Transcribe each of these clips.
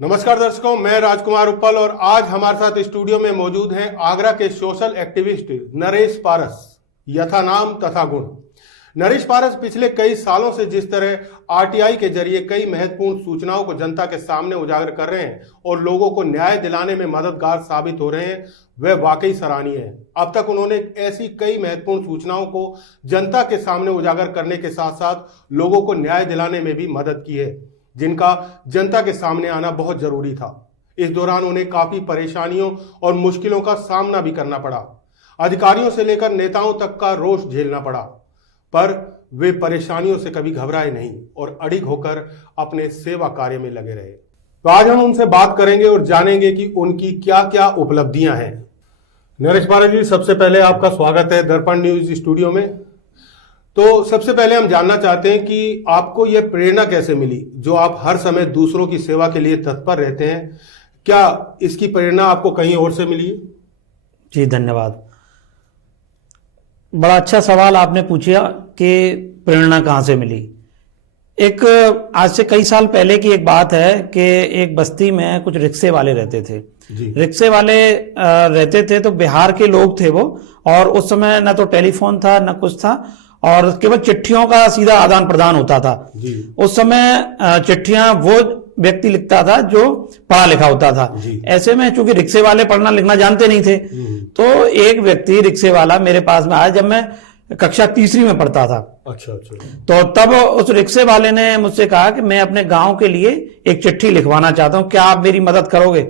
नमस्कार दर्शकों, मैं राजकुमार उप्पल और आज हमारे साथ स्टूडियो में मौजूद हैं आगरा के सोशल एक्टिविस्ट नरेश पारस, यथा नाम तथा गुण। नरेश पारस पिछले कई सालों से जिस तरह आरटीआई के जरिए कई महत्वपूर्ण सूचनाओं को जनता के सामने उजागर कर रहे हैं और लोगों को न्याय दिलाने में मददगार साबित हो रहे हैं, वह वाकई सराहनीय है। अब तक उन्होंने ऐसी कई महत्वपूर्ण सूचनाओं को जनता के सामने उजागर करने के साथ साथ लोगों को न्याय दिलाने में भी मदद की है, जिनका जनता के सामने आना बहुत जरूरी था। इस दौरान उन्हें काफी परेशानियों और मुश्किलों का सामना भी करना पड़ा। अधिकारियों से लेकर नेताओं तक का रोष झेलना पड़ा, पर वे परेशानियों से कभी घबराए नहीं और अडिग होकर अपने सेवा कार्य में लगे रहे। तो आज हम उनसे बात करेंगे और जानेंगे कि उनकी क्या क्या उपलब्धियां हैं। नरेश पारस जी, सबसे पहले आपका स्वागत है दर्पण न्यूज स्टूडियो में। तो सबसे पहले हम जानना चाहते हैं कि आपको यह प्रेरणा कैसे मिली जो आप हर समय दूसरों की सेवा के लिए तत्पर रहते हैं। क्या इसकी प्रेरणा आपको कहीं और से मिली? जी धन्यवाद। बड़ा अच्छा सवाल आपने पूछा कि प्रेरणा कहाँ से मिली। एक आज से कई साल पहले की एक बात है कि एक बस्ती में कुछ रिक्शे वाले रहते थे। रिक्शे वाले रहते थे तो बिहार के लोग थे वो, और उस समय न तो टेलीफोन था न कुछ था, और केवल चिट्ठियों का सीधा आदान प्रदान होता था। उस समय चिट्ठियां वो व्यक्ति लिखता था जो पढ़ा लिखा होता था। ऐसे में चूंकि रिक्शे वाले पढ़ना लिखना जानते नहीं थे, तो एक व्यक्ति रिक्शे वाला मेरे पास में आया जब मैं कक्षा तीसरी में पढ़ता था। अच्छा। तो तब उस रिक्शे वाले ने मुझसे कहा कि मैं अपने गांव के लिए एक चिट्ठी लिखवाना चाहता हूं, क्या आप मेरी मदद करोगे?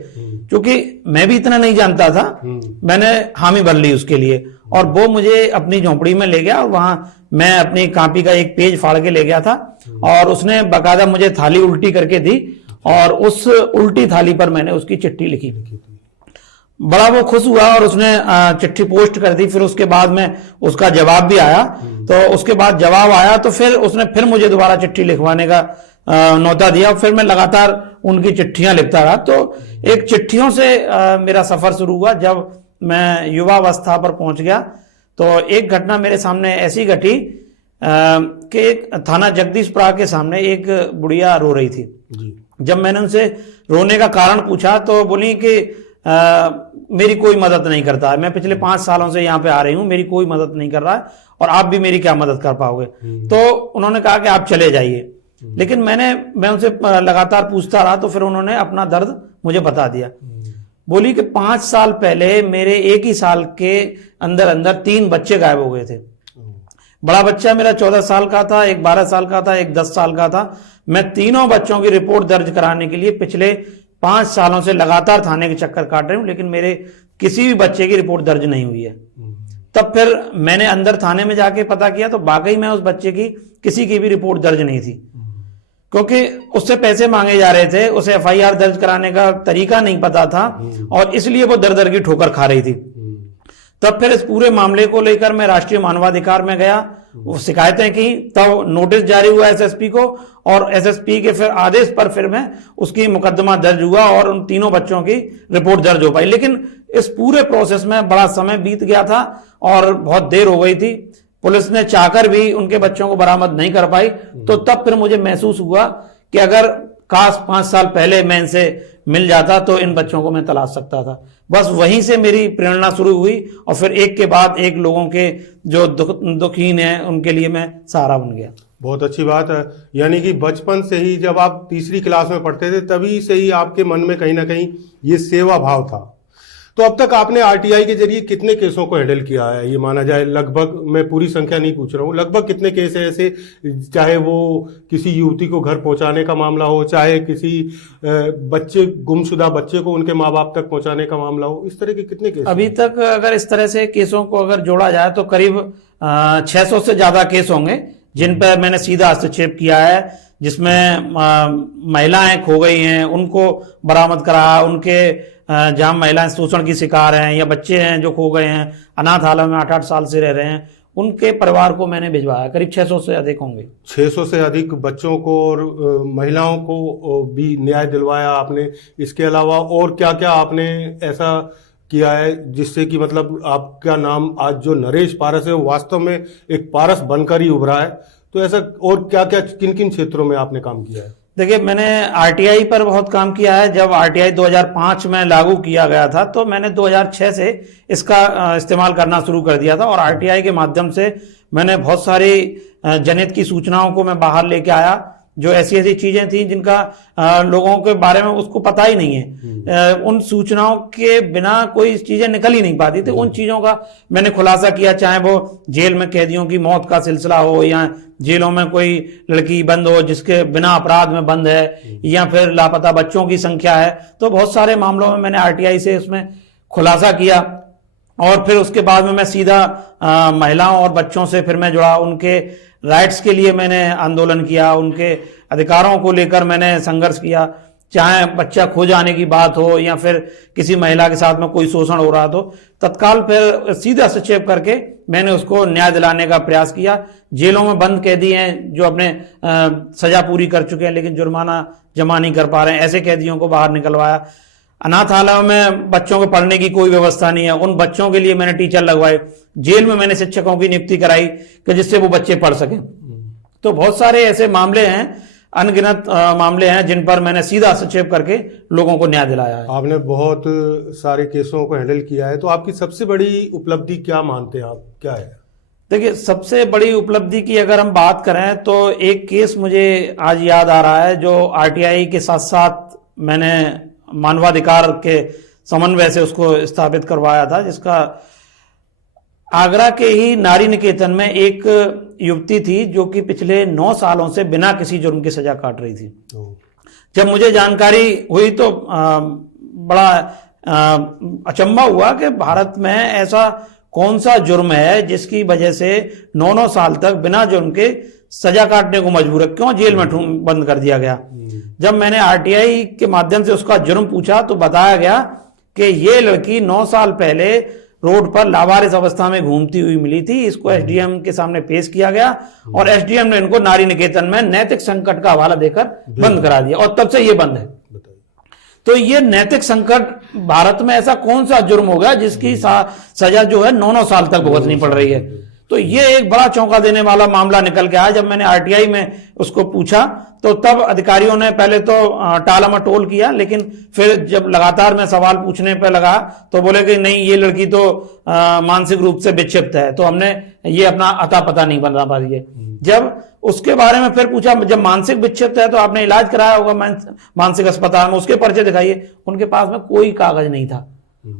क्योंकि मैं भी इतना नहीं जानता था, मैंने हामी भर ली उसके लिए, और वो मुझे अपनी झोंपड़ी में ले गया और वहां मैं अपनी कॉपी का एक पेज फाड़ के ले गया था, और उसने बाकायदा मुझे थाली उल्टी करके दी और उस उल्टी थाली पर मैंने उसकी चिट्ठी लिखी। बड़ा वो खुश हुआ और उसने चिट्ठी पोस्ट कर दी। फिर उसके बाद में उसका जवाब भी आया। तो उसके बाद जवाब आया तो फिर उसने फिर मुझे दोबारा चिट्ठी लिखवाने का न्योता दिया। फिर मैं लगातार उनकी चिट्ठियां लिखता रहा। तो एक चिट्ठियों से मेरा सफर शुरू हुआ। जब मैं युवावस्था पर पहुंच गया तो एक घटना मेरे सामने ऐसी घटी कि एक थाना जगदीशपुरा के सामने एक बुढ़िया रो रही थी। जब मैंने उनसे रोने का कारण पूछा तो बोली कि मेरी कोई मदद नहीं करता है, मैं पिछले 5 सालों से यहाँ पे आ रही हूँ, मेरी कोई मदद नहीं कर रहा है और आप भी मेरी क्या मदद कर पाओगे? तो उन्होंने कहा कि आप चले जाइए। लेकिन मैं उनसे लगातार पूछता रहा, तो फिर उन्होंने अपना दर्द मुझे बता दिया। बोली कि 5 साल पहले मेरे एक ही साल के अंदर अंदर 3 बच्चे गायब हो गए थे। बड़ा बच्चा मेरा 14 साल का था, एक 12 साल का था, एक 10 साल का था। मैं तीनों बच्चों की रिपोर्ट दर्ज कराने के लिए पिछले 5 सालों से लगातार थाने के चक्कर काट रही हूं, लेकिन मेरे किसी भी बच्चे की रिपोर्ट दर्ज नहीं हुई है। तब फिर मैंने अंदर थाने में जाके पता किया तो वाकई में उस बच्चे की किसी की भी रिपोर्ट दर्ज नहीं थी, क्योंकि उससे पैसे मांगे जा रहे थे, उसे एफआईआर दर्ज कराने का तरीका नहीं पता था और इसलिए वो दर दर की ठोकर खा रही थी। तब फिर इस पूरे मामले को लेकर मैं राष्ट्रीय मानवाधिकार में गया, वो शिकायतें की, तब नोटिस जारी हुआ एसएसपी को, और एसएसपी के फिर आदेश पर फिर मैं उसकी मुकदमा दर्ज हुआ और उन तीनों बच्चों की रिपोर्ट दर्ज हो पाई। लेकिन इस पूरे प्रोसेस में बड़ा समय बीत गया था और बहुत देर हो गई थी। पुलिस ने चाहकर भी उनके बच्चों को बरामद नहीं कर पाई। तो तब फिर मुझे महसूस हुआ कि अगर काश 5 साल पहले मैं इनसे मिल जाता तो इन बच्चों को मैं तलाश सकता था। बस वहीं से मेरी प्रेरणा शुरू हुई और फिर एक के बाद एक लोगों के जो दुखहीन हैं उनके लिए मैं सहारा बन गया। बहुत अच्छी बात है। यानी कि बचपन से ही जब आप तीसरी क्लास में पढ़ते थे तभी से ही आपके मन में कहीं ना कहीं ये सेवा भाव था। तो अब तक आपने आरटीआई के जरिए कितने केसों को हैंडल किया है? ये माना जाए लगभग, मैं पूरी संख्या नहीं पूछ रहा हूँ, लगभग कितने केस है ऐसे, चाहे वो किसी युवती को घर पहुंचाने का मामला हो, चाहे किसी बच्चे गुमशुदा बच्चे को उनके माँ बाप तक पहुंचाने का मामला हो, इस तरह के कितने केस? अभी तक अगर इस तरह से केसों को अगर जोड़ा जाए तो करीब 600 से ज्यादा केस होंगे जिन पर मैंने सीधा हस्तक्षेप किया है, जिसमें महिलाएं खो गई हैं उनको बरामद करा, उनके जहां महिलाएं शोषण की शिकार हैं या बच्चे हैं जो खो गए हैं, अनाथालय में 8-8 साल से रह रहे हैं, उनके परिवार को मैंने भिजवाया। करीब 600 से अधिक होंगे। 600 से अधिक बच्चों को और महिलाओं को भी न्याय दिलवाया आपने। इसके अलावा और क्या क्या आपने ऐसा किया है जिससे कि मतलब आपका नाम आज जो नरेश पारस है वो वास्तव में एक पारस बनकर ही उभरा है? तो ऐसा और क्या क्या किन किन क्षेत्रों में आपने काम किया है? देखिए, मैंने आरटीआई पर बहुत काम किया है। जब आरटीआई 2005 में लागू किया गया था तो मैंने 2006 से इसका इस्तेमाल करना शुरू कर दिया था, और आरटीआई के माध्यम से मैंने बहुत सारी जनहित की सूचनाओं को मैं बाहर लेके आया, जो ऐसी ऐसी चीजें थी जिनका लोगों के बारे में उसको पता ही नहीं है। उन सूचनाओं के बिना कोई चीजें निकल ही नहीं पाती थी। उन चीजों का मैंने खुलासा किया, चाहे वो जेल में कैदियों की मौत का सिलसिला हो, या जेलों में कोई लड़की बंद हो जिसके बिना अपराध में बंद है, या फिर लापता बच्चों की संख्या है। तो बहुत सारे मामलों में मैंने आरटीआई से उसमें खुलासा किया, और फिर उसके बाद में मैं सीधा महिलाओं और बच्चों से फिर मैं जुड़ा। उनके राइट्स के लिए मैंने आंदोलन किया, उनके अधिकारों को लेकर मैंने संघर्ष किया, चाहे बच्चा खो जाने की बात हो या फिर किसी महिला के साथ में कोई शोषण हो रहा तो तत्काल फिर सीधा हस्तक्षेप करके मैंने उसको न्याय दिलाने का प्रयास किया। जेलों में बंद कैदी हैं जो अपने सजा पूरी कर चुके हैं लेकिन जुर्माना जमा नहीं कर पा रहे हैं, ऐसे कैदियों को बाहर निकलवाया। अनाथालयों में बच्चों को पढ़ने की कोई व्यवस्था नहीं है, उन बच्चों के लिए मैंने टीचर लगवाए। जेल में मैंने शिक्षकों की नियुक्ति कराई कि जिससे वो बच्चे पढ़ सकें। तो बहुत सारे ऐसे मामले हैं, अनगिनत मामले हैं जिन पर मैंने सीधा हस्तक्षेप करके लोगों को न्याय दिलाया है। आपने बहुत सारे केसों को हैंडल किया है, तो आपकी सबसे बड़ी उपलब्धि क्या मानते हैं आप, क्या है? देखिए, सबसे बड़ी उपलब्धि की अगर हम बात करें तो एक केस मुझे आज याद आ रहा है, जो आरटीआई के साथ साथ मैंने मानवाधिकार के समन्वय से उसको स्थापित करवाया था, जिसका आगरा के ही नारी निकेतन में एक युवती थी जो कि पिछले 9 सालों से बिना किसी जुर्म की सजा काट रही थी। जब मुझे जानकारी हुई तो बड़ा अचंभा हुआ कि भारत में ऐसा कौन सा जुर्म है जिसकी वजह से 9 साल तक बिना जुर्म के सजा काटने को मजबूर है, क्यों जेल में बंद कर दिया गया। जब मैंने आरटीआई के माध्यम से उसका जुर्म पूछा तो बताया गया कि ये लड़की 9 साल पहले रोड पर लावारिस अवस्था में घूमती हुई मिली थी। इसको एसडीएम के सामने पेश किया गया और एसडीएम ने इनको नारी निकेतन में नैतिक संकट का हवाला देकर बंद करा दिया, और तब से ये बंद है। तो ये नैतिक संकट, भारत में ऐसा कौन सा जुर्म होगा जिसकी सजा जो है 9 साल तक भुगतनी पड़ रही है। तो ये एक बड़ा चौंका देने वाला मामला निकल के आया। जब मैंने आरटीआई में उसको पूछा तो तब अधिकारियों ने पहले तो टालमटोल किया, लेकिन फिर जब लगातार मैं सवाल पूछने पर लगा तो बोले कि नहीं, ये लड़की तो मानसिक रूप से विक्षिप्त है, तो हमने ये अपना अता पता नहीं बना पा रही है। जब उसके बारे में फिर पूछा, जब मानसिक विक्षिप्त है तो आपने इलाज कराया होगा मानसिक अस्पताल में, उसके पर्चे दिखाइए। उनके पास में कोई कागज नहीं था,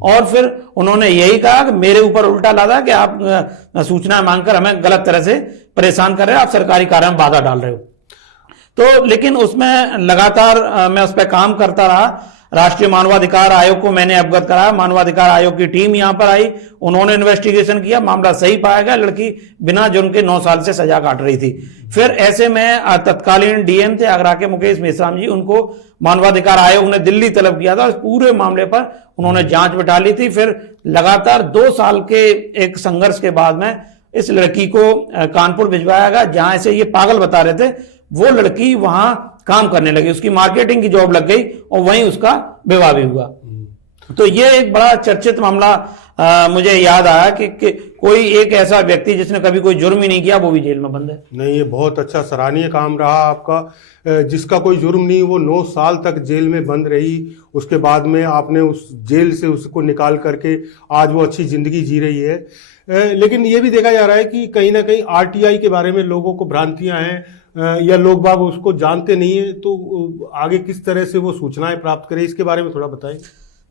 और फिर उन्होंने यही कहा कि मेरे ऊपर उल्टा लादा कि आप सूचना मांगकर हमें गलत तरह से परेशान कर रहे हैं, आप सरकारी कार्य में बाधा डाल रहे हो। तो लेकिन उसमें लगातार मैं उस पर काम करता रहा। राष्ट्रीय मानवाधिकार आयोग को मैंने अवगत कराया, मानवाधिकार आयोग की टीम यहां पर आई, उन्होंने इन्वेस्टिगेशन किया, मामला सही पाया गया, लड़की बिना जुर्म के 9 साल से सजा काट रही थी। फिर ऐसे में तत्कालीन डीएम थे आगरा के मुकेश मेश्राम जी, उनको मानवाधिकार आयोग ने दिल्ली तलब किया था। पूरे मामले पर उन्होंने जांच बिठा ली थी। फिर लगातार 2 साल के एक संघर्ष के बाद में इस लड़की को कानपुर भिजवाया गया, जहां से ये पागल बता रहे थे वो लड़की वहां काम करने लगी, उसकी मार्केटिंग की जॉब लग गई और वहीं उसका विवाह भी हुआ। तो ये एक बड़ा चर्चित मामला मुझे याद आया कि कोई एक ऐसा व्यक्ति जिसने कभी कोई जुर्म ही नहीं किया वो भी जेल में बंद है। नहीं, ये बहुत अच्छा सराहनीय काम रहा आपका। जिसका कोई जुर्म नहीं, वो 9 साल तक जेल में बंद रही, उसके बाद में आपने उस जेल से उसको निकाल करके आज वो अच्छी जिंदगी जी रही है। लेकिन ये भी देखा जा रहा है कि कहीं ना कहीं आरटीआई के बारे में लोगों को भ्रांतियां हैं, या लोग बाग उसको जानते नहीं है, तो आगे किस तरह से वो सूचनाएं प्राप्त करें, इसके बारे में थोड़ा बताएं।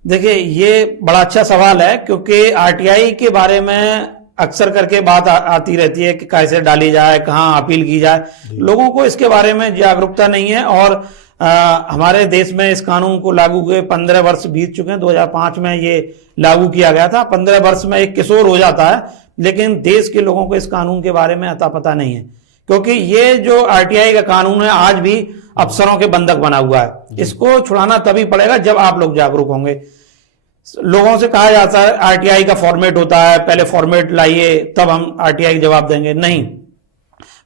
देखिए, ये बड़ा अच्छा सवाल है, क्योंकि आरटीआई के बारे में अक्सर करके बात आती रहती है कि कैसे डाली जाए, कहाँ अपील की जाए। लोगों को इसके बारे में जागरूकता नहीं है, और हमारे देश में इस कानून को लागू हुए 15 वर्ष बीत चुके हैं। 2005 में ये लागू किया गया था। 15 वर्ष में एक किशोर हो जाता है, लेकिन देश के लोगों को इस कानून के बारे में अता पता नहीं है, क्योंकि ये जो आरटीआई का कानून है आज भी अफसरों के बंधक बना हुआ है। इसको छुड़ाना तभी पड़ेगा जब आप लोग जागरूक होंगे। लोगों से कहा जाता है आरटीआई का फॉर्मेट होता है, पहले फॉर्मेट लाइए तब हम आरटीआई जवाब देंगे। नहीं,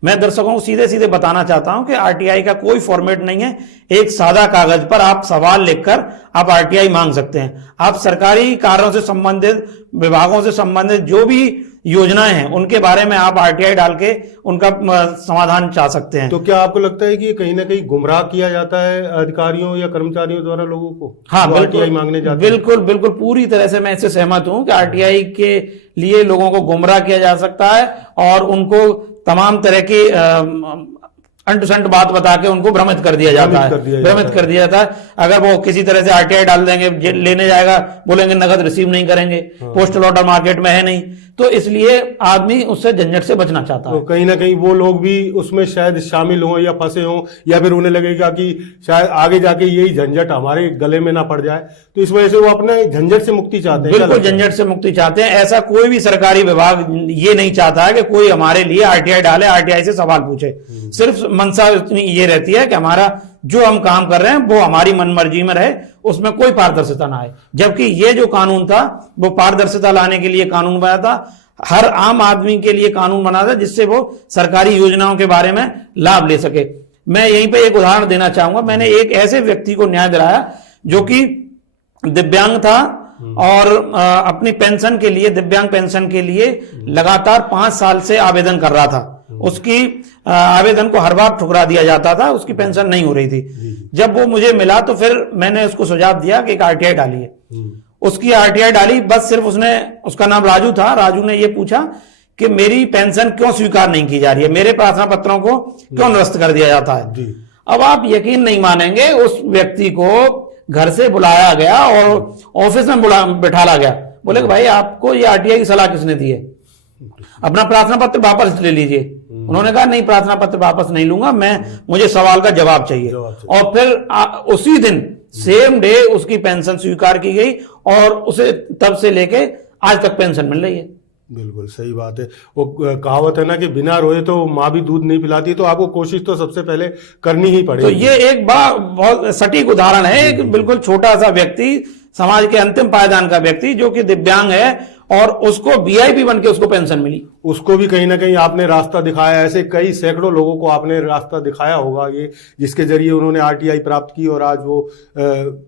मैं दर्शकों को सीधे सीधे बताना चाहता हूं कि आरटीआई का कोई फॉर्मेट नहीं है। एक सादा कागज पर आप सवाल लिखकर आप आरटीआई मांग सकते हैं। आप सरकारी कार्यों से संबंधित, विभागों से संबंधित जो भी योजनाएं हैं उनके बारे में आप आरटीआई डाल के उनका समाधान चाह सकते हैं। तो क्या आपको लगता है कि कहीं ना कहीं गुमराह किया जाता है अधिकारियों या कर्मचारियों द्वारा लोगों को? हाँ, बिल्कुल आरटीआई मांगने जाते हैं। बिल्कुल बिल्कुल पूरी तरह से मैं इससे सहमत हूं कि आरटीआई के लिए लोगों को गुमराह किया जा सकता है और उनको तमाम तरह की अंट बात बता के उनको भ्रमित कर दिया जाता है, भ्रमित कर दिया जाता है। अगर वो किसी तरह से आरटीआई डाल देंगे, लेने जाएगा, बोलेंगे नगद रिसीव नहीं करेंगे, पोस्टल ऑर्डर मार्केट में है नहीं, तो इसलिए आदमी उससे झंझट से बचना चाहता है। तो कहीं ना कहीं वो लोग भी उसमें शायद शामिल हों या फंसे हों, या फिर उन्हें लगेगा कि शायद आगे जाके यही झंझट हमारे गले में ना पड़ जाए, तो इस वजह से वो अपने झंझट से मुक्ति चाहते हैं। बिल्कुल झंझट से मुक्ति चाहते हैं। ऐसा कोई भी सरकारी विभाग ये नहीं चाहता है कि कोई हमारे लिए आरटीआई डाले, आरटीआई से सवाल पूछे। सिर्फ मंशा ये रहती है कि हमारा जो हम काम कर रहे हैं वो हमारी मनमर्जी में रहे, उसमें कोई पारदर्शिता ना आए। जबकि ये जो कानून था वो पारदर्शिता लाने के लिए कानून बना था, हर आम आदमी के लिए कानून बना था, जिससे वो सरकारी योजनाओं के बारे में लाभ ले सके। मैं यहीं पे एक उदाहरण देना चाहूंगा। मैंने एक ऐसे व्यक्ति को न्याय दिलाया जो कि दिव्यांग था और अपनी पेंशन के लिए, दिव्यांग पेंशन के लिए लगातार 5 साल से आवेदन कर रहा था। उसकी आवेदन को हर बार ठुकरा दिया जाता था, उसकी पेंशन नहीं हो रही थी। जब वो मुझे मिला तो फिर मैंने उसको सुझाव दिया कि एक आरटीआई डालिए। उसकी आरटीआई डाली, बस सिर्फ उसका नाम राजू था। राजू ने ये पूछा कि मेरी पेंशन क्यों स्वीकार नहीं की जा रही है, मेरे प्रार्थना पत्रों को क्यों निरस्त कर दिया जाता है। अब आप यकीन नहीं मानेंगे, उस व्यक्ति को घर से बुलाया गया और ऑफिस में बिठाला गया। बोले कि भाई आपको ये आरटीआई की सलाह किसने दी है, अपना प्रार्थना पत्र वापस ले लीजिए। उन्होंने कहा नहीं, प्रार्थना पत्र वापस नहीं लूंगा, मुझे सवाल का जवाब चाहिए। और फिर उसी दिन सेम डे उसकी पेंशन स्वीकार की गई और उसे तब से लेके आज तक पेंशन मिल रही है। बिल्कुल सही बात है। वो कहावत है ना कि बिना रोए तो माँ भी दूध नहीं पिलाती, तो आपको कोशिश तो सबसे पहले करनी ही पड़ेगी। तो ये एक बहुत सटीक उदाहरण है। एक बिल्कुल छोटा सा व्यक्ति, समाज के अंतिम पायदान का व्यक्ति जो कि दिव्यांग है और उसको वीआईपी बन के उसको पेंशन मिली। उसको भी कहीं ना कहीं आपने रास्ता दिखाया। ऐसे कई सैकड़ों लोगों को आपने रास्ता दिखाया होगा ये, जिसके जरिए उन्होंने आरटीआई प्राप्त की और आज वो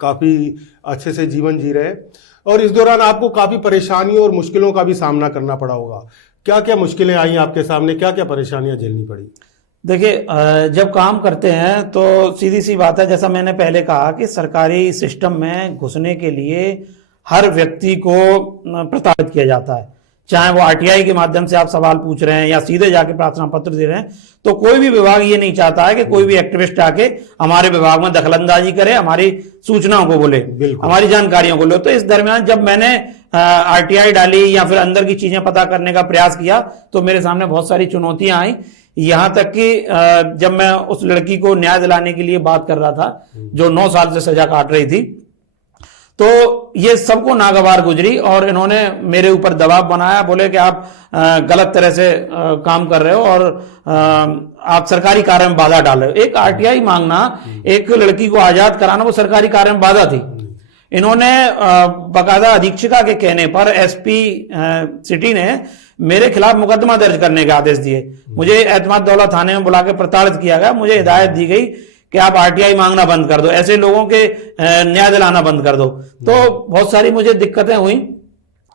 काफी अच्छे से जीवन जी रहे हैं। और इस दौरान आपको काफी परेशानियों और मुश्किलों का भी सामना करना पड़ा होगा। क्या क्या मुश्किलें आई आपके सामने, क्या क्या परेशानियां झेलनी पड़ी? देखिए, जब काम करते हैं तो सीधी सी बात है, जैसा मैंने पहले कहा कि सरकारी सिस्टम में घुसने के लिए हर व्यक्ति को प्रताड़ित किया जाता है। चाहे वो आरटीआई के माध्यम से आप सवाल पूछ रहे हैं या सीधे जाके प्रार्थना पत्र दे रहे हैं, तो कोई भी विभाग ये नहीं चाहता है कि कोई भी एक्टिविस्ट आके हमारे विभाग में दखलंदाजी करे, हमारी सूचनाओं को बोले, हमारी जानकारियों को ले। तो इस दरमियान जब मैंने आरटीआई डाली या फिर अंदर की चीजें पता करने का प्रयास किया तो मेरे सामने बहुत सारी चुनौतियां आई। यहां तक कि जब मैं उस लड़की को न्याय दिलाने के लिए बात कर रहा था जो 9 साल से सजा काट रही थी, तो ये सबको नागवार गुजरी और इन्होंने मेरे ऊपर दबाव बनाया। बोले कि आप गलत तरह से काम कर रहे हो और आप सरकारी कार्य में बाधा डाल रहे हो। एक आरटीआई मांगना, एक लड़की को आजाद कराना, वो सरकारी कार्य में बाधा थी। इन्होंने बकायदा अधीक्षिका के कहने पर एसपी सिटी ने मेरे खिलाफ मुकदमा दर्ज करने के आदेश दिए। मुझे एतमाद दौला थाने में बुला के प्रताड़ित किया गया। मुझे हिदायत दी गई कि आप आरटीआई मांगना बंद कर दो, ऐसे लोगों के न्याय दिलाना बंद कर दो। तो बहुत सारी मुझे दिक्कतें हुई,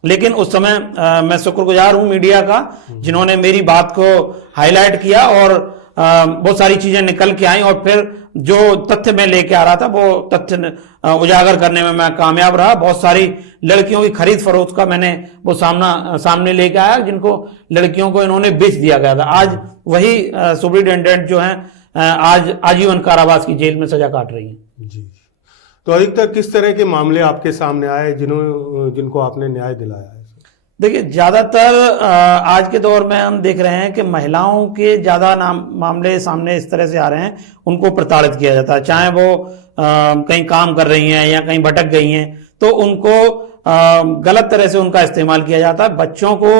लेकिन उस समय मैं शुक्रगुजार हूं मीडिया का जिन्होंने मेरी बात को हाईलाइट किया और बहुत सारी चीजें निकल के आई और फिर जो तथ्य मैं लेके आ रहा था वो तथ्य उजागर करने में मैं कामयाब रहा। बहुत सारी लड़कियों की खरीद फरोख्त का मैंने वो सामने लेके आया जिनको लड़कियों को इन्होंने बेच दिया गया था। आज वही सुपरिटेंडेंट जो है आज आजीवन कारावास की जेल में सजा काट रही है। जी, तो अधिकतर किस तरह के मामले आपके सामने आए जिनको आपने न्याय दिलाया है? देखिए, ज्यादातर आज के दौर में हम देख रहे हैं कि महिलाओं के ज्यादा मामले सामने इस तरह से आ रहे हैं, उनको प्रताड़ित किया जाता है। चाहे वो कहीं काम कर रही हैं या कहीं भटक गई हैं तो उनको गलत तरह से उनका इस्तेमाल किया जाता है। बच्चों को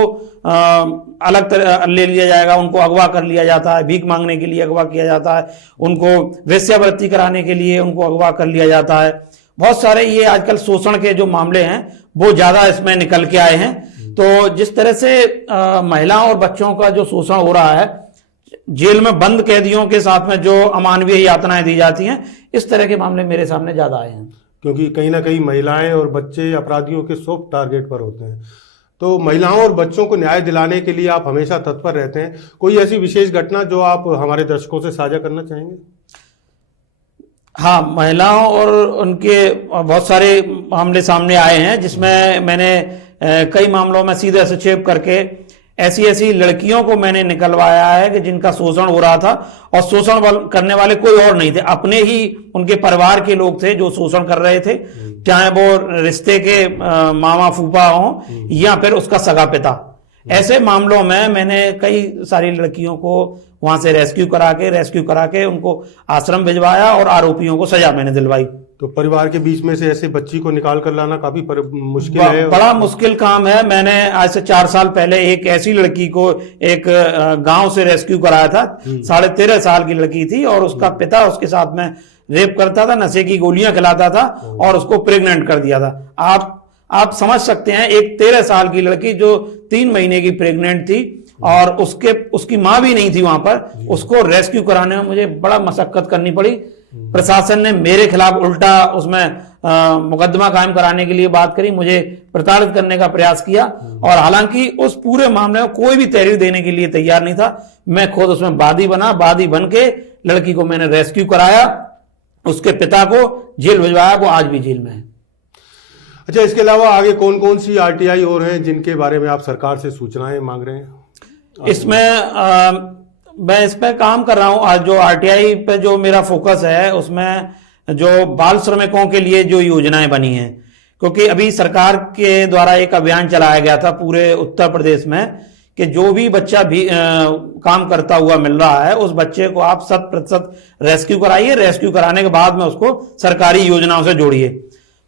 अलग तरह ले लिया जाएगा, उनको अगवा कर लिया जाता है, भीख मांगने के लिए अगवा किया जाता है, उनको वेश्यावृत्ति कराने के लिए उनको अगवा कर लिया जाता है। बहुत सारे ये आजकल शोषण के जो मामले हैं वो ज्यादा इसमें निकल के आए हैं। तो जिस तरह से महिलाओं और बच्चों का जो शोषण हो रहा है, जेल में बंद कैदियों के साथ में जो अमानवीय यातनाएं दी जाती हैं, इस तरह के मामले मेरे सामने ज्यादा आए हैं। क्योंकि कहीं ना कहीं महिलाएं और बच्चे अपराधियों के सॉफ्ट टारगेट पर होते हैं, तो महिलाओं और बच्चों को न्याय दिलाने के लिए आप हमेशा तत्पर रहते हैं। कोई ऐसी विशेष घटना जो आप हमारे दर्शकों से साझा करना चाहेंगे? हाँ, महिलाओं और उनके बहुत सारे मामले सामने आए हैं, जिसमें मैंने कई मामलों में सीधे सचेत करके ऐसी ऐसी लड़कियों को मैंने निकलवाया है कि जिनका शोषण हो रहा था, और शोषण करने वाले कोई और नहीं थे, अपने ही उनके परिवार के लोग थे जो शोषण कर रहे थे, चाहे वो रिश्ते के मामा फूफा हो या फिर उसका सगा पिता। ऐसे मामलों में मैंने कई सारी लड़कियों को वहां से रेस्क्यू करा के उनको आश्रम भिजवाया और आरोपियों को सजा मैंने दिलवाई। तो परिवार के बीच में से ऐसे बच्ची को निकाल कर लाना काफी मुश्किल है, बड़ा मुश्किल काम है। मैंने आज से 4 साल पहले एक ऐसी लड़की को एक गांव से रेस्क्यू कराया था। 13.5 साल की लड़की थी और उसका पिता उसके साथ में रेप करता था, नशे की गोलियां खिलाता था और उसको प्रेग्नेंट कर दिया था। आप समझ सकते हैं, एक 13 साल की लड़की जो 3 महीने की प्रेग्नेंट थी और उसकी मां भी नहीं थी वहां पर, उसको रेस्क्यू कराने में मुझे बड़ा मशक्कत करनी पड़ी। प्रशासन ने मेरे खिलाफ उल्टा उसमें मुकदमा कायम कराने के लिए बात करी, मुझे प्रताड़ित करने का प्रयास किया, और हालांकि उस पूरे मामले में कोई भी तहरीर देने के लिए तैयार नहीं था। मैं खुद उसमें वादी बन के लड़की को मैंने रेस्क्यू कराया, उसके पिता को जेल भिजवाया, वो आज भी जेल में है। अच्छा, इसके अलावा आगे कौन कौन सी आरटीआई और हैं जिनके बारे में आप सरकार से सूचनाएं मांग रहे हैं? इसमें मैं इस पे काम कर रहा हूं। आज जो आरटीआई पे जो मेरा फोकस है, उसमें जो बाल श्रमिकों के लिए जो योजनाएं बनी हैं, क्योंकि अभी सरकार के द्वारा एक अभियान चलाया गया था पूरे उत्तर प्रदेश में कि जो भी बच्चा भी काम करता हुआ मिल रहा है, उस बच्चे को आप 100% रेस्क्यू कराइए। रेस्क्यू कराने के बाद में उसको सरकारी योजनाओं से जोड़िए।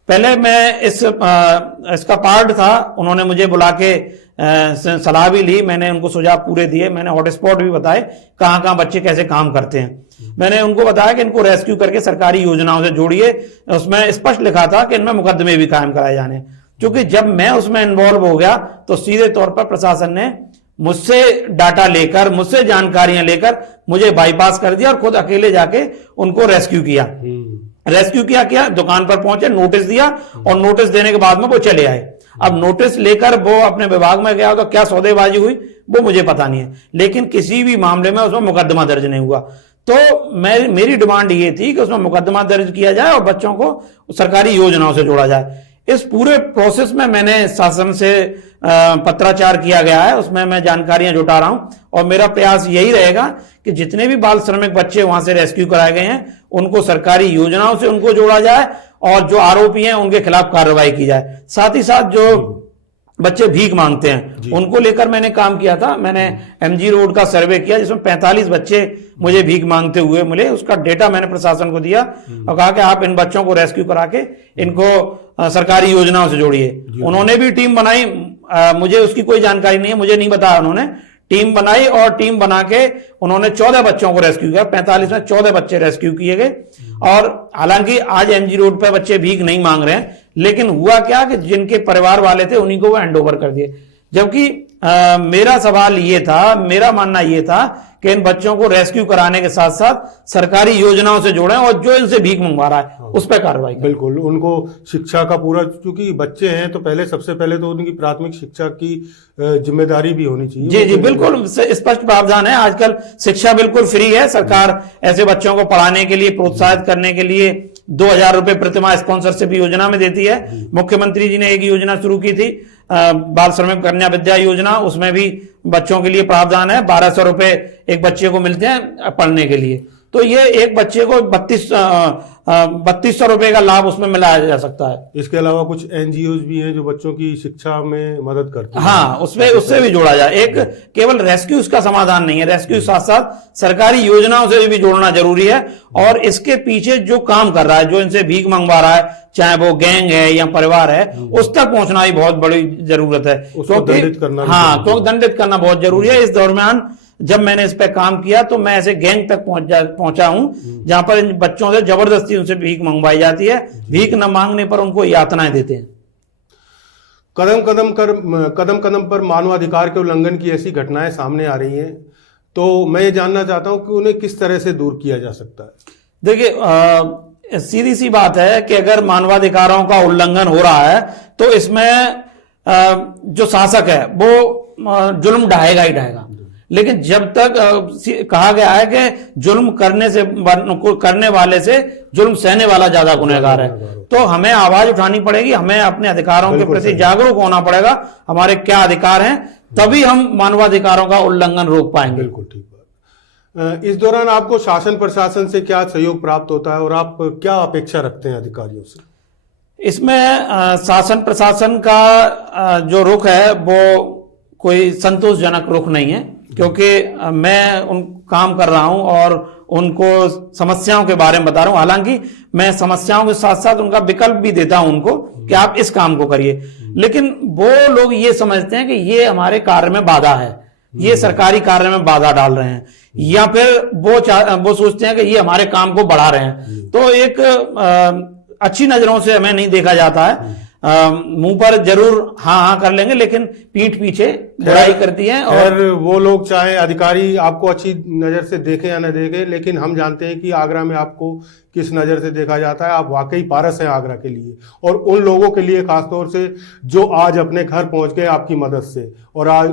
पहले मैं इसका पार्ट था, उन्होंने मुझे बुला के सलाह भी ली, मैंने उनको सुझाव पूरे दिए, मैंने हॉटस्पॉट भी बताए कहां कहां बच्चे कैसे काम करते हैं। मैंने उनको बताया कि इनको रेस्क्यू करके सरकारी योजनाओं से जोड़िए। उसमें स्पष्ट लिखा था कि इनमें मुकदमे भी कायम कराए जाने, क्योंकि जब मैं उसमें इन्वॉल्व हो गया तो सीधे तौर पर प्रशासन ने मुझसे डाटा लेकर, मुझसे जानकारियां लेकर मुझे बाईपास कर दिया और खुद अकेले जाके उनको रेस्क्यू किया। क्या दुकान पर पहुंचे, नोटिस दिया और नोटिस देने के बाद में वो चले आए। अब नोटिस लेकर वो अपने विभाग में गया तो क्या सौदेबाजी हुई वो मुझे पता नहीं है, लेकिन किसी भी मामले में उसमें मुकदमा दर्ज नहीं हुआ। तो मेरी डिमांड ये थी कि उसमें मुकदमा दर्ज किया जाए और बच्चों को सरकारी योजनाओं से जोड़ा जाए। इस पूरे प्रोसेस में मैंने शासन से पत्राचार किया गया है, उसमें मैं जानकारियां जुटा रहा हूं और मेरा प्रयास यही रहेगा कि जितने भी बाल श्रमिक बच्चे वहां से रेस्क्यू कराए गए हैं उनको सरकारी योजनाओं से उनको जोड़ा जाए और जो आरोपी हैं उनके खिलाफ कार्रवाई की जाए। साथ ही साथ जो बच्चे भीख मांगते हैं उनको लेकर मैंने काम किया था। मैंने एमजी रोड का सर्वे किया जिसमें 45 बच्चे मुझे भीख मांगते हुए मिले। उसका डेटा मैंने प्रशासन को दिया और कहा कि आप इन बच्चों को रेस्क्यू करा के इनको सरकारी योजनाओं से जोड़िए। उन्होंने भी टीम बनाई, मुझे उसकी कोई जानकारी नहीं है, मुझे नहीं बताया। उन्होंने टीम बनाई और टीम बना के उन्होंने 14 बच्चों को रेस्क्यू किया। 45 में 14 बच्चे रेस्क्यू किए गए। और हालांकि आज एमजी रोड पर बच्चे भीख नहीं मांग रहे हैं, लेकिन हुआ क्या कि जिनके परिवार वाले थे उन्हीं को वो हैंड ओवर कर दिए। जबकि मेरा सवाल ये था, मेरा मानना ये था कि इन बच्चों को रेस्क्यू कराने के साथ साथ सरकारी योजनाओं से जोड़ें और जो इनसे भीख मंगवा रहा है उस पर कार्रवाई करें। बिल्कुल, उनको शिक्षा का पूरा, क्योंकि बच्चे हैं तो सबसे पहले तो उनकी प्राथमिक शिक्षा की जिम्मेदारी भी होनी चाहिए। जी जी, बिल्कुल स्पष्ट प्रावधान है। आजकल शिक्षा बिल्कुल फ्री है। सरकार ऐसे बच्चों को पढ़ाने के लिए, प्रोत्साहित करने के लिए 2000 रुपए प्रतिमाह स्पॉन्सरशिप योजना में देती है। मुख्यमंत्री जी ने एक योजना शुरू की थी, बाल श्रमिक कन्या विद्या योजना, उसमें भी बच्चों के लिए प्रावधान है। 1200 रुपए एक बच्चे को मिलते हैं पढ़ने के लिए। तो ये एक बच्चे को 3200 रुपए का लाभ उसमें मिलाया जा सकता है। इसके अलावा कुछ एनजीओ भी हैं जो बच्चों की शिक्षा में मदद करती हैं। हाँ, उससे भी जोड़ा जाए। एक केवल रेस्क्यू उसका समाधान नहीं है, रेस्क्यू साथ साथ सरकारी योजनाओं से भी जोड़ना जरूरी है। और इसके पीछे जो काम कर रहा है, जो इनसे भीख मंगवा रहा है, चाहे वो गैंग है या परिवार है, उस तक पहुंचना भी बहुत बड़ी जरूरत है। दंडित करना, हाँ, तो दंडित करना बहुत जरूरी है। इस दरमियान जब मैंने इस पे काम किया तो मैं ऐसे गैंग तक पहुंचा हूं जहां पर इन बच्चों से जबरदस्ती उनसे भीख मंगवाई जाती है। भीख न मांगने पर उनको यातनाएं देते हैं। कदम कदम पर मानवाधिकार के उल्लंघन की ऐसी घटनाएं सामने आ रही हैं, तो मैं ये जानना चाहता हूं कि उन्हें किस तरह से दूर किया जा सकता है। देखिए, सीधी सी बात है कि अगर मानवाधिकारों का उल्लंघन हो रहा है तो इसमें जो शासक है वो जुल्म ढाएगा ही ढाएगा। लेकिन जब तक कहा गया है कि जुल्म करने वाले से जुल्म सहने वाला ज्यादा गुनहगार है, तो हमें आवाज उठानी पड़ेगी, हमें अपने अधिकारों के प्रति जागरूक होना पड़ेगा, हमारे क्या अधिकार हैं, तभी हम मानवाधिकारों का उल्लंघन रोक पाएंगे। बिल्कुल ठीक बात। इस दौरान आपको शासन प्रशासन से क्या सहयोग प्राप्त होता है और आप क्या अपेक्षा रखते हैं अधिकारियों से? इसमें शासन प्रशासन का जो रुख है वो कोई संतोषजनक रुख नहीं है, क्योंकि मैं उन काम कर रहा हूं और उनको समस्याओं के बारे में बता रहा हूं। हालांकि मैं समस्याओं के साथ साथ उनका विकल्प भी देता हूं उनको कि आप इस काम को करिए, लेकिन वो लोग ये समझते हैं कि ये हमारे कार्य में बाधा है, ये सरकारी कार्य में बाधा डाल रहे हैं, या फिर वो सोचते हैं कि ये हमारे काम को बढ़ा रहे हैं। तो एक अच्छी नजरों से हमें नहीं देखा जाता है। मुंह पर जरूर हाँ कर लेंगे, लेकिन पीठ पीछे बुराई करती है। और वो लोग चाहे अधिकारी आपको अच्छी नजर से देखे या न देखे, लेकिन हम जानते हैं कि आगरा में आपको किस नजर से देखा जाता है। आप वाकई पारस हैं आगरा के लिए, और उन लोगों के लिए खासतौर से जो आज अपने घर पहुंच गए आपकी मदद से और आज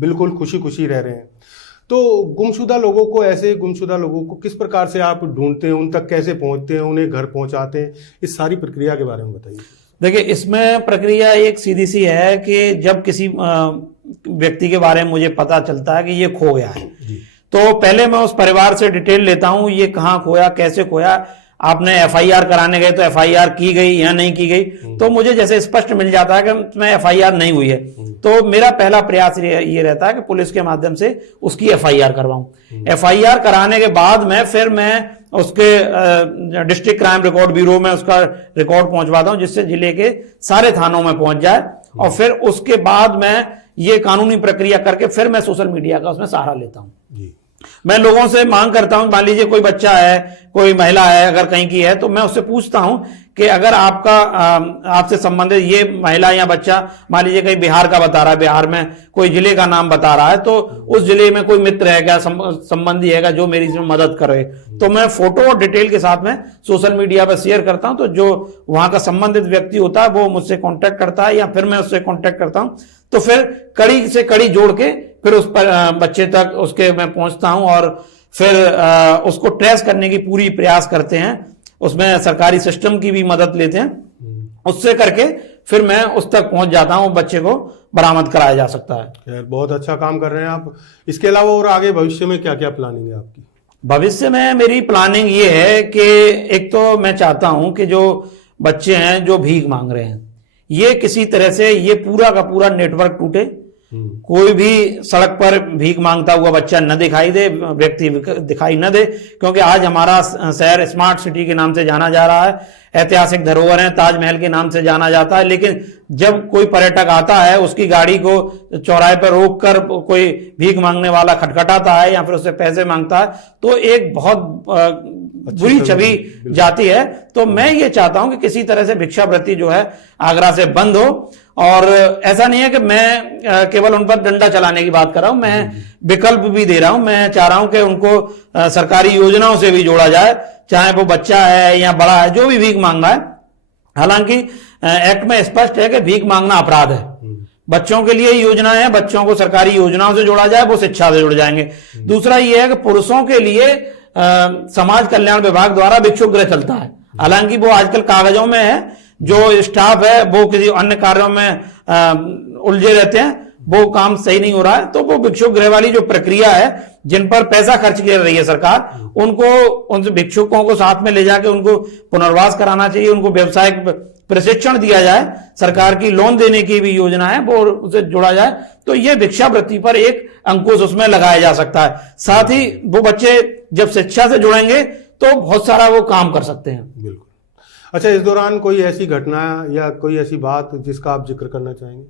बिल्कुल खुशी खुशी रह रहे हैं। तो गुमशुदा लोगों को, ऐसे गुमशुदा लोगों को किस प्रकार से आप ढूंढते हैं, उन तक कैसे पहुंचते हैं, उन्हें घर पहुंचाते हैं, इस सारी प्रक्रिया के बारे में बताइए। देखिए, इसमें प्रक्रिया एक सीधी सी है कि जब किसी व्यक्ति के बारे में मुझे पता चलता है कि ये खो गया है, तो पहले मैं उस परिवार से डिटेल लेता हूं, ये कहाँ खोया, कैसे खोया, आपने एफआईआर कराने गए तो एफआईआर की गई या नहीं की गई। तो मुझे जैसे स्पष्ट मिल जाता है कि उसमें एफआईआर नहीं हुई है, तो मेरा पहला प्रयास ये रहता है कि पुलिस के माध्यम से उसकी एफआईआर करवाऊं। एफआईआर कराने के बाद में फिर मैं उसके डिस्ट्रिक्ट क्राइम रिकॉर्ड ब्यूरो में उसका रिकॉर्ड पहुंचवाता हूं, जिससे जिले के सारे थानों में पहुंच जाए, और फिर उसके बाद मैं ये कानूनी प्रक्रिया करके फिर मैं सोशल मीडिया का उसमें सहारा लेता हूं। मैं लोगों से मांग करता हूं, मान लीजिए कोई बच्चा है, कोई महिला है, अगर कहीं की है, तो मैं उससे पूछता हूं कि अगर आपसे संबंधित ये महिला या बच्चा मान लीजिए कहीं बिहार का बता रहा है, बिहार में कोई जिले का नाम बता रहा है, तो उस जिले में कोई मित्र है क्या, संबंधी है क्या जो मेरी इसमें मदद करे, तो मैं फोटो और डिटेल के साथ में सोशल मीडिया पर शेयर करता हूं। तो जो वहां का संबंधित व्यक्ति होता है वो मुझसे कांटेक्ट करता है या फिर मैं उससे कांटेक्ट करता हूं। तो फिर कड़ी से कड़ी जोड़ के फिर उस पर बच्चे तक उसके मैं पहुंचता हूं और फिर उसको ट्रेस करने की पूरी प्रयास करते हैं। उसमें सरकारी सिस्टम की भी मदद लेते हैं, उससे करके फिर मैं उस तक पहुंच जाता हूं, बच्चे को बरामद कराया जा सकता है। खैर, बहुत अच्छा काम कर रहे हैं आप। इसके अलावा और आगे भविष्य में क्या क्या प्लानिंग है आपकी? भविष्य में मेरी प्लानिंग ये है कि एक तो मैं चाहता हूं कि जो बच्चे हैं जो भीख मांग रहे हैं, ये किसी तरह से ये पूरा का पूरा नेटवर्क टूटे, कोई भी सड़क पर भीख मांगता हुआ बच्चा न दिखाई दे, व्यक्ति दिखाई न दे, क्योंकि आज हमारा शहर स्मार्ट सिटी के नाम से जाना जा रहा है, ऐतिहासिक धरोहर है, ताजमहल के नाम से जाना जाता है। लेकिन जब कोई पर्यटक आता है, उसकी गाड़ी को चौराहे पर रोककर कोई भीख मांगने वाला खटखटाता है या फिर उससे पैसे मांगता है, तो एक बहुत बुरी छवि जाती है। तो मैं ये चाहता हूं कि किसी तरह से भिक्षावृत्ति जो है आगरा से बंद हो। और ऐसा नहीं है कि मैं केवल उन पर डंडा चलाने की बात कर रहा हूं, मैं विकल्प भी दे रहा हूं। मैं चाह रहा हूं कि उनको सरकारी योजनाओं से भी जोड़ा जाए, चाहे वो बच्चा है या बड़ा है, जो भी भीख मांग रहा है। हालांकि एक्ट में स्पष्ट है कि भीख मांगना अपराध है। बच्चों के लिए योजना है, बच्चों को सरकारी योजनाओं से जोड़ा जाए, वो शिक्षा से जुड़ जाएंगे। दूसरा ये है कि पुरुषों के लिए समाज कल्याण विभाग द्वारा भिक्षुक गृह चलता है। हालांकि वो आजकल कागजों में है, जो स्टाफ है वो किसी अन्य कार्यों में उलझे रहते हैं, वो काम सही नहीं हो रहा है। तो वो भिक्षुक गृह वाली जो प्रक्रिया है, जिन पर पैसा खर्च कर रही है सरकार, उनको उन भिक्षुकों को साथ में ले जाके उनको पुनर्वास कराना चाहिए, उनको व्यवसायिक प्रशिक्षण दिया जाए, सरकार की लोन देने की भी योजना है, वो उसे जोड़ा जाए। तो ये भिक्षावृत्ति पर एक अंकुश उसमें लगाया जा सकता है। साथ ही वो बच्चे जब शिक्षा से जुड़ेंगे तो बहुत सारा वो काम कर सकते हैं। बिल्कुल। अच्छा, इस दौरान कोई ऐसी घटना या कोई ऐसी बात जिसका आप जिक्र करना चाहेंगे?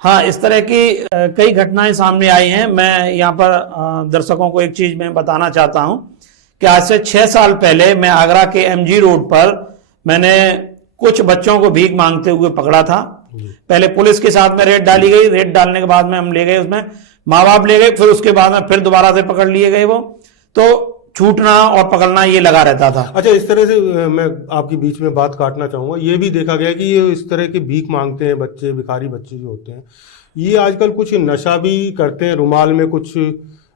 हाँ, इस तरह की कई घटनाएं सामने आई हैं। मैं यहाँ पर दर्शकों को एक चीज मैं बताना चाहता हूं कि आज से 6 साल पहले मैं आगरा के एमजी रोड पर मैंने कुछ बच्चों को भीख मांगते हुए पकड़ा था। पहले पुलिस के साथ में रेड डाली गई, रेड डालने के बाद में हम ले गए उसमें माँ बाप ले गए, फिर उसके बाद में फिर दोबारा से पकड़ लिए गए वो, तो छूटना और पकड़ना ये लगा रहता था। अच्छा, इस तरह से मैं आपकी बीच में बात काटना चाहूंगा, ये भी देखा गया कि ये इस तरह के भीख मांगते हैं बच्चे, भिखारी बच्चे जो होते हैं, ये आजकल कुछ नशा भी करते हैं, रुमाल में कुछ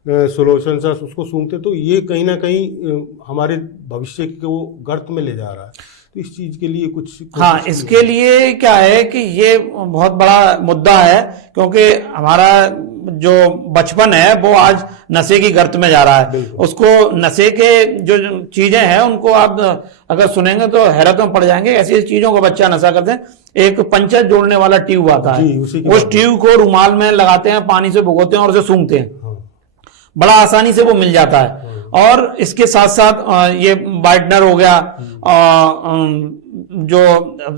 सोल्यूशन सा उसको सूंघते, तो ये कहीं ना कहीं हमारे भविष्य को गर्त में ले जा रहा है। तो इस चीज के लिए कुछ हाँ, इसके लिए क्या है कि ये बहुत बड़ा मुद्दा है, क्योंकि हमारा जो बचपन है वो आज नशे की गर्त में जा रहा है। उसको नशे के जो चीजें हैं उनको आप अगर सुनेंगे तो हैरत में पड़ जाएंगे, ऐसी चीजों को बच्चा नशा करते हैं। एक पंचर जोड़ने वाला ट्यूब आता है, उस ट्यूब को रुमाल में लगाते हैं, पानी से भिगोते हैं और उसे सूंघते हैं, बड़ा आसानी से वो मिल जाता है। और इसके साथ साथ ये वाइटनर हो गया, जो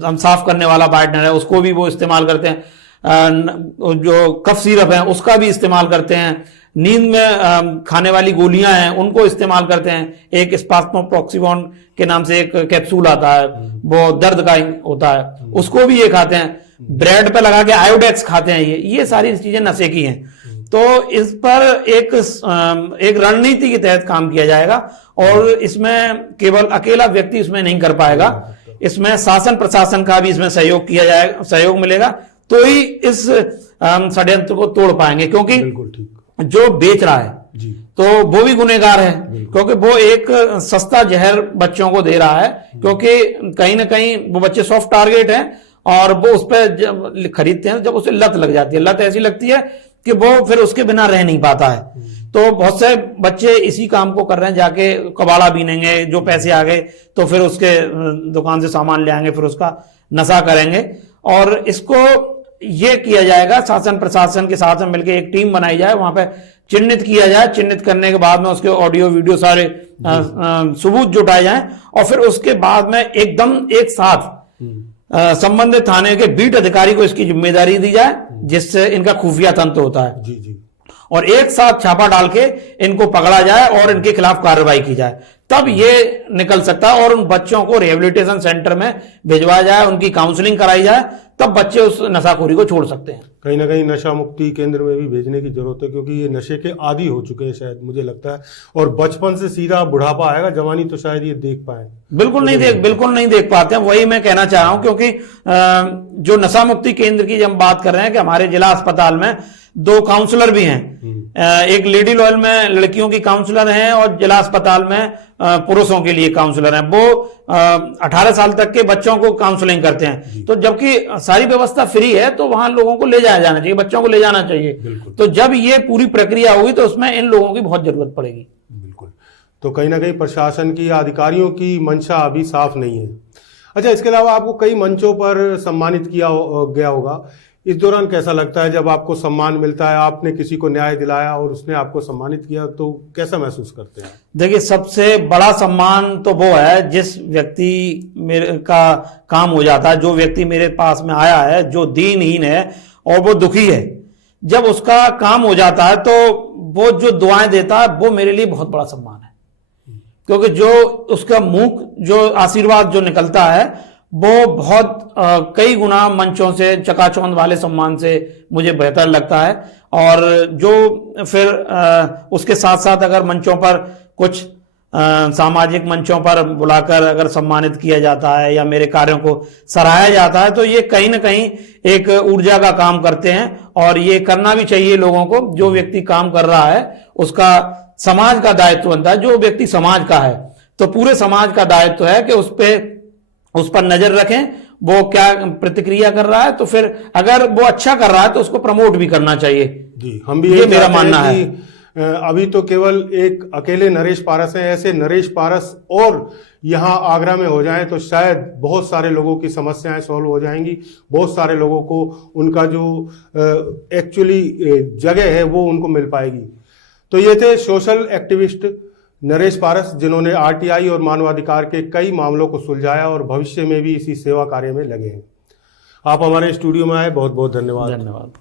हम साफ करने वाला वाइटनर है उसको भी वो इस्तेमाल करते हैं, जो कफ सिरप है उसका भी इस्तेमाल करते हैं, नींद में खाने वाली गोलियां हैं उनको इस्तेमाल करते हैं। एक स्पास्मोप्रॉक्सिबोन के नाम से एक कैप्सूल आता है, वो दर्द का होता है, उसको भी ये खाते हैं। ब्रेड पे लगा के आयोडेक्स खाते हैं। ये सारी चीजें नशे की हैं। तो इस पर एक रणनीति के तहत काम किया जाएगा, और इसमें केवल अकेला व्यक्ति इसमें नहीं कर पाएगा, इसमें शासन प्रशासन का भी इसमें सहयोग किया जाएगा, सहयोग मिलेगा, तो ही इस षड्यंत्र को तोड़ पाएंगे। क्योंकि जो बेच रहा है जी, तो वो भी गुनहगार है, क्योंकि वो एक सस्ता जहर बच्चों को दे रहा है, क्योंकि कहीं ना कहीं वो बच्चे सॉफ्ट टारगेट हैं और वो उस पर जब खरीदते हैं, जब उसे लत लग जाती है, लत ऐसी लगती है कि वो फिर उसके बिना रह नहीं पाता है। तो बहुत से बच्चे इसी काम को कर रहे हैं, जाके कबाड़ा बीनेंगे, जो पैसे आ गए तो फिर उसके दुकान से सामान ले आएंगे, फिर उसका नशा करेंगे। और इसको ये किया जाएगा, शासन प्रशासन के साथ में मिलकर एक टीम बनाई जाए, वहां पे चिन्हित किया जाए, चिन्हित करने के बाद में उसके ऑडियो वीडियो सारे सबूत जुटाए जाएं, और फिर उसके बाद में एकदम एक साथ संबंधित थाने के बीट अधिकारी को इसकी जिम्मेदारी दी जाए, जिससे इनका खुफिया तंत्र होता है जी जी, और एक साथ छापा डाल के इनको पकड़ा जाए और इनके खिलाफ कार्रवाई की जाए, तब ये निकल सकता है। और उन बच्चों को रिहेबिलिटेशन सेंटर में भिजवाया जाए, उनकी काउंसलिंग कराई जाए, तब बच्चे उस नशाखोरी को छोड़ सकते हैं। कहीं ना कहीं नशा मुक्ति केंद्र में भी भेजने की जरूरत है, क्योंकि ये नशे के आदी हो चुके हैं शायद, मुझे लगता है, और बचपन से सीधा बुढ़ापा आएगा, जवानी तो शायद ये देख पाए। बिल्कुल नहीं देख पाते हैं। वही मैं कहना चाह रहा हूं, क्योंकि जो नशा मुक्ति केंद्र की जब बात कर रहे हैं कि हमारे जिला अस्पताल में 2 काउंसलर भी हैं, एक लेडी लॉयल में लड़कियों की काउंसलर हैं और जिला अस्पताल में पुरुषों के लिए काउंसलर हैं। वो 18 साल तक के बच्चों को काउंसलिंग करते हैं। तो जबकि सारी व्यवस्था फ्री है, तो वहां लोगों को ले जाया जाना चाहिए, बच्चों को ले जाना चाहिए। तो जब ये पूरी प्रक्रिया होगी तो उसमें इन लोगों की बहुत जरूरत पड़ेगी। बिल्कुल। तो कहीं ना कहीं प्रशासन की, अधिकारियों की मंशा अभी साफ नहीं है। अच्छा, इसके अलावा आपको कई मंचों पर सम्मानित किया गया होगा, इस दौरान कैसा लगता है जब आपको सम्मान मिलता है? आपने किसी को न्याय दिलाया और उसने आपको सम्मानित किया, तो कैसा महसूस करते हैं? देखिए, सबसे बड़ा सम्मान तो वो है जिस व्यक्ति मेरे का काम हो जाता है, जो व्यक्ति मेरे पास में आया है, जो दीनहीन है और वो दुखी है, जब उसका काम हो जाता है तो वो जो दुआएं देता है वो मेरे लिए बहुत बड़ा सम्मान है। क्योंकि जो उसका मुंह जो आशीर्वाद जो निकलता है वो बहुत कई गुना मंचों से, चकाचौंध वाले सम्मान से मुझे बेहतर लगता है। और जो फिर उसके साथ साथ अगर मंचों पर कुछ सामाजिक मंचों पर बुलाकर अगर सम्मानित किया जाता है या मेरे कार्यों को सराहा जाता है, तो ये कहीं ना कहीं एक ऊर्जा का काम करते हैं। और ये करना भी चाहिए लोगों को। जो व्यक्ति काम कर रहा है उसका समाज का दायित्व बनता है। जो व्यक्ति समाज का है तो पूरे समाज का दायित्व है कि उस पर नजर रखें, वो क्या प्रतिक्रिया कर रहा है, तो फिर अगर वो अच्छा कर रहा है तो उसको प्रमोट भी करना चाहिए। जी, हम भी ये मेरा मानना है। अभी तो केवल एक अकेले नरेश पारस हैं, ऐसे नरेश पारस और यहां आगरा में हो जाएं तो शायद बहुत सारे लोगों की समस्याएं सॉल्व हो जाएंगी। बहुत सारे लोगों को उनका जो एक्चुअली जगह है वो उनको मिल पाएगी। तो ये थे सोशल एक्टिविस्ट नरेश पारस, जिन्होंने आरटीआई और मानवाधिकार के कई मामलों को सुलझाया और भविष्य में भी इसी सेवा कार्य में लगे हैं। आप हमारे स्टूडियो में आए, बहुत बहुत धन्यवाद।